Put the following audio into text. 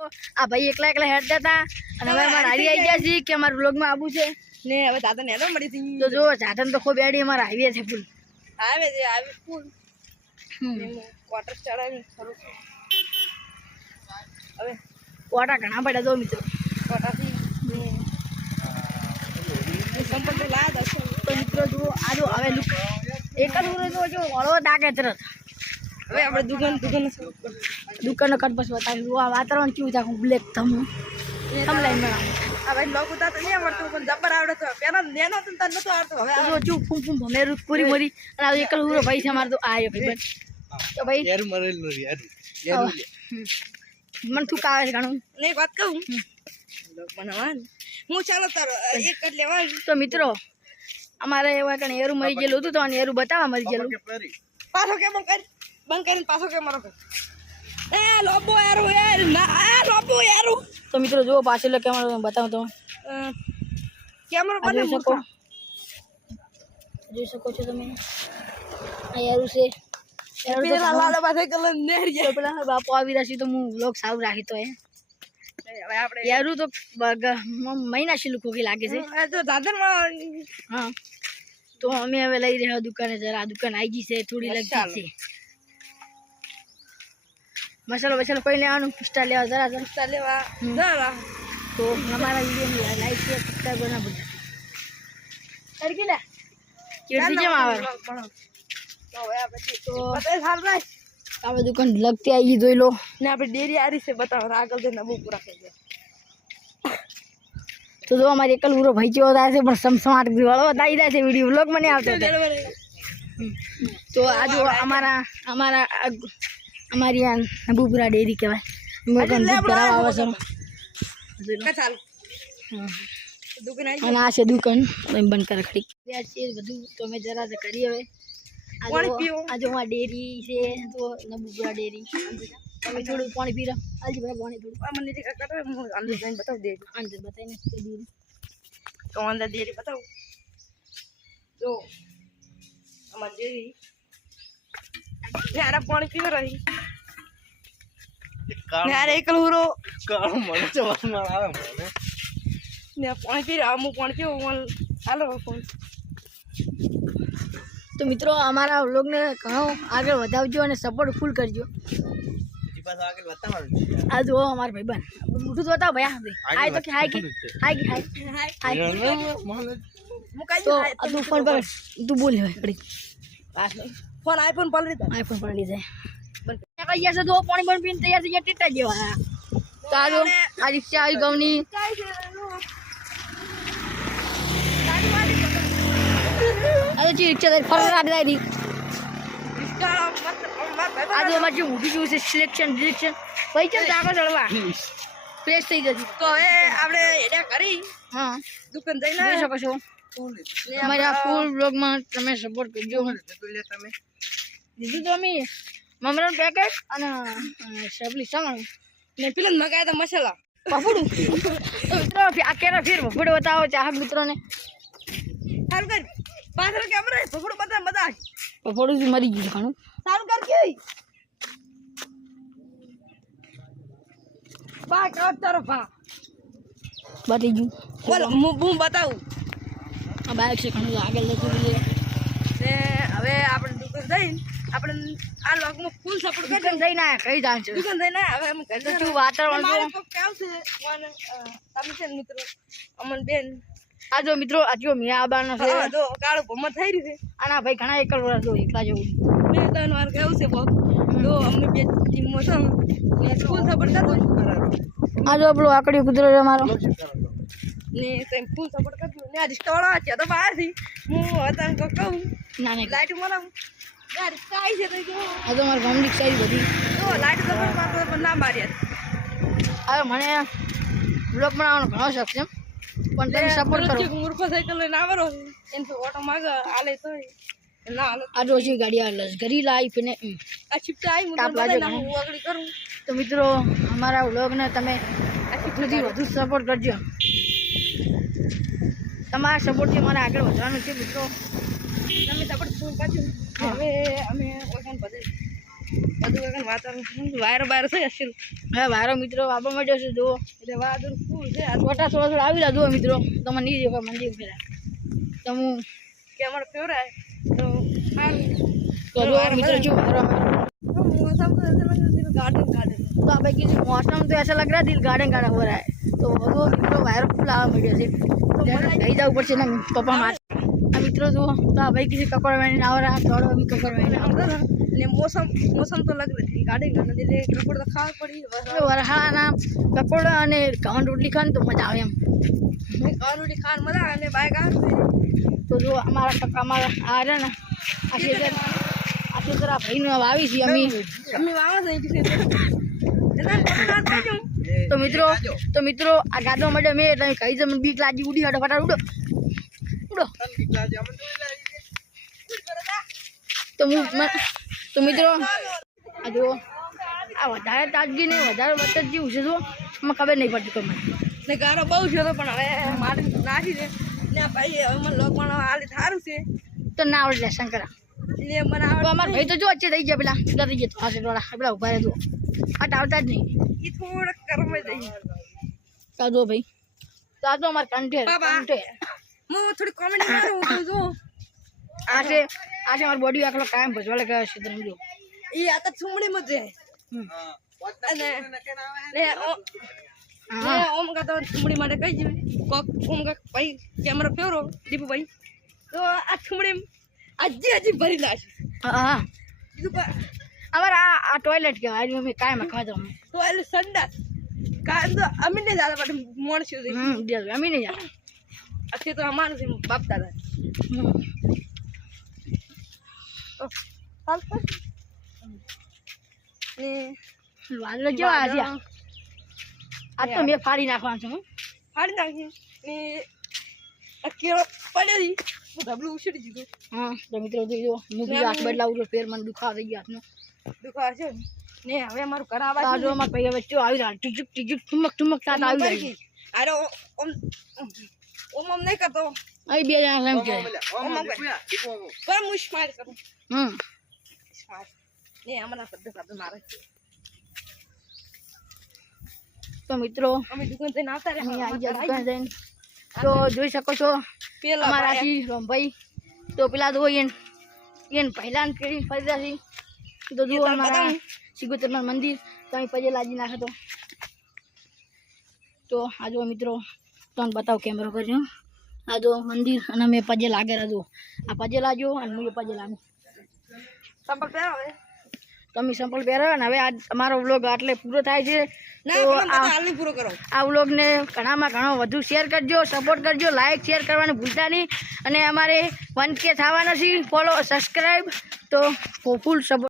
આ ભાઈ એકલા એકલા હેડતા હતા અને હવે અમારે હારી આવી ગયા છે કે અમારા વ્લોગમાં આવવું છે ને હવે દાદા ને મળી હતી તો જો સાધન તો ખૂબ એડી અમારે હાઈવે છે ફૂલ આવે છે આવી ફૂલ ક્વાર્ટર ચડાવી શરૂ છે હવે કોટા ઘણા પડ્યા જો મિત્રો ક્વાર્ટરથી સંપર્ક તો લાયા દર્શન તો મિત્રો જુઓ આ જો હવે લુક એક જ ઉરો જો હળવો દાગે તરત હવે આપણે દુકાનનો કટ પછી બતાવી આ વાતાવરણ કેવું છે બ્લેક થમ લાઈન માં આ ભાઈ લોક ઉતા તો નહીં આવડતું પણ જબર આવડે તો પેલા નેનો તો તને નતો આવડતો હવે જો ચૂ ફૂમ ફૂમ ભમેરું પૂરી મરી અને આ એકલ ઉરો ભાઈ છે મારે તો આયો ભાઈ તો ભાઈ યાર મરેલ નો યાર મન તું કાવે છે ઘણું ને એક વાત કહું લોક બનાવવા હું ચાલો તારો એક કટ લેવા તો મિત્રો અમારે એવા કણ એરું મરી ગયેલું હતું તો એરું બતાવવા મરી ગયેલું પાછો કેમ કર બંધ કરીને પાછો કેમ મારો એ લોબો યાર ના આ લોબો યાર તો મિત્રો જો પાછળ કેમેરો બતાવું તો કેમેરો આ બને જોઈ શકો છો તમે આ એરું છે એરું તો પેલા લાલા પાસે કલર નેર તો પેલા બાપુ આવી રહ્યા છે તો હું વ્લોગ સારું રાખી તો હવે આપણે એરું તો મહિના શીલું ખોખી લાગે છે તો દાદરમાં હા તો અમે હવે લઈ રહ્યા દુકાને જરા દુકાન આવી ગઈ છે થોડી લગતી છે મસાલો બસાલો કોઈ લેવાનું પિસ્તા લેવા જરા પિસ્તા લેવા જરા તો અમારા વિડીયો લાઈક શેર સબસ્ક્રાઇબ ના ભૂલતા સરકી લે કેવી કેમ આવે તો હવે આપણે તો બતાય સાલ રાખ આપણે દુકાન લગતી આવી જોઈ લો ને આપણે ડેરી આરી છે બતાવો આગળ જઈને બહુ પૂરા થઈ ગયા તો જો અમારી એકલ ઉરો ભાઈ જેવો થાય છે પણ સમસમાટ વાળો બતાવી જાય છે વિડીયો વ્લોગ મને આવતો તો આ જો અમારી આ નબુપુરા ડેરી કહેવાય આવે છે ચાલ દુકાન અને આ છે દુકાન બંધ કરે ખડી બધું તો અમે જરા કરીએ હવે આ જો આ ડેરી છે તો નબુપુરા ડેરી તમે થોડું પાણી પી રહ્યા હાલજી ભાઈ પાણી થોડું મને જે કાકા હું અંદર જઈને બતાવ દે અંદર બતાવીને ડેરી તો અંદર ડેરી બતાવું જો અમાર ડેરી યાર પાણી પીવે રહી યાર એકલ હુરો કાળો મને ચમકમાં આવે મને ને પાણી પી રહ્યા હું પાણી પીવું હાલો ફોન તો મિત્રો અમારા વ્લોગને ઘણો આગળ વધાવજો અને સપોર્ટ ફૂલ કરજો હજી પાછો આગળ બતાવવાનું આ જો અમારા ભાઈબંધ મોટું તો બતાવો ભાઈ હાય તો કે હાય તો તું ફોન પર તું બોલ હવે ફોન આઈફોન પલરી દે આઈફોન પર લઈ જાય કઈ જશે તો પાણી પણ પીને તૈયાર થઈ ગયા ટીટા જેવા તારો આ રિક્ષા આવી ગમની અરે જી રિક્ષા ફરવા આવી રહી આજે અમારે જે ઊભી જોયું છે સિલેક્શન ડિરેક્શન ભાઈ ચાલ આગળ ચડવા ફ્રેશ થઈ જશે તો હવે આપણે એડા કરી હા દુકાન જઈને જોઈ શકો છો અમારા ફૂલ બ્લોગમાં તમે સપોર્ટ કરજો તમે દીધું તો અમે મમરાનું પેકેટ અને સબલી સામાન ને પેલા મગાયા હતા મસાલા પફડું મિત્રો આ કેરા ફેર પફડું બતાવો ચાહક મિત્રોને સારું કર પાછળ કેમેરા પફડું બતા બધા પફડું મરી ગયું ખાણું સારું કર કે બા કાપ તારો ભા બતી ગયું બોલ હું બતાવું આ બાઇક છે ઘણું આગળ લેતું ને હવે આપણે દુકાન જઈને આપણે આ લોકમાં ફૂલ સપોર્ટ કરી દુકાન જઈને આયા કઈ જાણ છે દુકાન જઈને હવે અમે ઘર તો શું વાતાવરણ મારે જો કોક કામ છે મને તમે છે ને મિત્રો અમન બેન આ જો મિત્રો આ જો મિયા આબાનો છે હા જો કાળો ભમર થઈ રહી છે આના ભાઈ ઘણા એકલ વર્ષ જો એકલા જેવું મેં ત્રણ વાર કહ્યું છે બહુ તો અમને બે ટીમમાં છે ને ફૂલ સપોર્ટ કરજો શું કરાવે આ જો આપણો આકડી કૂતરો છે મારો ને તમે ફૂલ સપોર્ટ કરજો ને આ રિસ્ટાવાળા છે તો બહારથી હું હતા કહું ના નહીં લાઈટ મલાવું યાર કાઈ છે તો જો આ તો મારી ગામની સાઈડ બધી જો લાઈટ તો પણ ના માર્યા હવે મને બ્લોગ બનાવવાનો ઘણો શોખ છે પણ તમે સપોર્ટ કરો મૂર્ખો સાયકલ લઈને આવરો એને તો ઓટો માગ આલે તો ના હાલો આ રોજી ગાડી આ લશ્કરી લાઈફ ને આ ચિપટા આવી તાપ હું લાગ્યો હું આગળ કરું તો મિત્રો અમારા વ્લોગને તમે સુધી વધુ સપોર્ટ કરજો તમારા સપોર્ટથી મારે આગળ વધવાનું છે મિત્રો તમે સપોર્ટ ફોન કરજો હવે અમે ઓળખાણ બદલ બધું કાંઈ વાતાવરણ વાયર બાયર છે અસલ હવે વારો મિત્રો આવવા માંડ્યો છે જુઓ એટલે વાદળ ફૂલ છે આ છોટા થોડા આવી રહ્યા જુઓ મિત્રો તમે નહીં દેખો મંદિર ફેરા તમે કે અમારે ફેવરાય તો સારું તો જુઓ મિત્રો જો વારો मौसम तो ऐसा लग रहा है गार्डन गार्डन तो अब किसी मौसम तो ऐसा लग रहा है दिल गार्डन गार्डन हो रहा है तो वो मित्रों वायर फूल आवा मीडिया से तो कहीं जाओ ऊपर से ना कपड़ा मार मित्रों जो तो भाई किसी कपड़ा में ना हो रहा है थोड़ा भी कपड़ा में ना अंदर ने मौसम तो लग रही गार्डन गार्डन दिले कपड़ तो खा पड़ी वरहा ना कपड़ा અને ઘઉં રોટલી ખાન તો મજા આવે એમ ऑलरेडी खान मजा आने बाइक आ તો જો અમારા કાકા અમારા આ રહ્યા ને આ ખેતર આ ભાઈનો વાવી છે અમે अम्मी वावा से किसी ना ना ताजू તો મિત્રો આ ગાડવા માટે મેં એટલે કઈ જમ બીક લાગી ઉડી હટ ફટાફટ ઉડો ઉડો તો મિત્રો આ જો આ વધારે તાજગી ને વધારે વતન જેવું છે જો મને ખબર નહીં પડતી તમને ને ગારો બહુ છે તો પણ હવે મારે નાખી દે ને ભાઈ હવે મને લોકમાં આલી થારું છે તો ના આવડે લેસન કરા એટલે મને તો અમારા ભાઈ તો જો વચ્ચે થઈ ગયા પેલા થઈ ગયા તો હાસે ડોળા પેલા ઉભા રહે જો આ આવતા જ નહીં ઈ થોડક કરમે દઈ સાદો ભાઈ સાદો અમાર કંઠે કંઠે હું થોડી કોમેડી મારું તો જો આશે અમાર બોડી આખલો કાયમ ભજવાલે ગયો છે તમે જો ઈ આ તો છુમડી મત જાય અને ને ઓમ કા તો છુમડી માટે કઈ જ કોક ઓમ કા ભાઈ કેમેરા ફેરો દીપુ ભાઈ તો આ છુમડી હજી ભરી લાશ હા કીધું અમાર આ ટોયલેટ કહેવાય આજ મમ્મી કાયમ ખાવા દો તો એટલે સંડાસ કાંદ અમી ને દાદા પાટે મોણસ્યો દે દેજો અમે નહીં જા अच्छे तो हमारे से बाप दादा तो साल पर ने વાલો કેવા છે આ તો મેં ફાડી નાખવાનું છું फाड़ी नाखी ने अकेलो पड़ेली वो डबलू उछड़ी जीतो હા તો મિત્રો જો હું બી હાથ બદલાવું છું ફેર મને દુખા થઈ ગયા હાથનો दुखा છે ને હવે અમારું ઘર આવા આ જો અમાર ભાઈ વચ્ચે આવી રહ્યા ટીજુક ટીજુક ઠુમક સાથ આવી રહી અરે ઓમ નહીં કરતો અહીં બે જણા એમ કે પર મુશ માર કરું સ્માર્ટ ને અમારા શબ્દ મારે તો મિત્રો અમે દુકાન જઈને આવતા રે અહીં આવી ગયા દુકાન જઈને તો જોઈ શકો છો પેલા અમારા જી રોમભાઈ તો પેલા તો એને પહેલા કરી ફરી રહ્યા છે તો જુઓ અમારા સિગોતરના મંદિર તો અહીં પજે લાજી નાખે તો આ જો મિત્રો તમને બતાવો કેમેરો કર્યો આ જો મંદિર અને મેં પજે લાગે જો આ પજે લાગ્યો અને હું પજે લાગુ સંપલ પહેરો હવે તમે સંપલ પહેરો ને હવે આ અમારો વ્લોગ આટલે પૂરો થાય છે ના પણ હાલની પૂરો કરો આ વ્લોગને ઘણામાં ઘણો વધુ શેર કરજો સપોર્ટ કરજો લાઈક શેર કરવાનું ભૂલતા નહીં અને અમારે 1K થવાનો છે ફોલો સબસ્ક્રાઈબ તો ફૂલ સપોર્ટ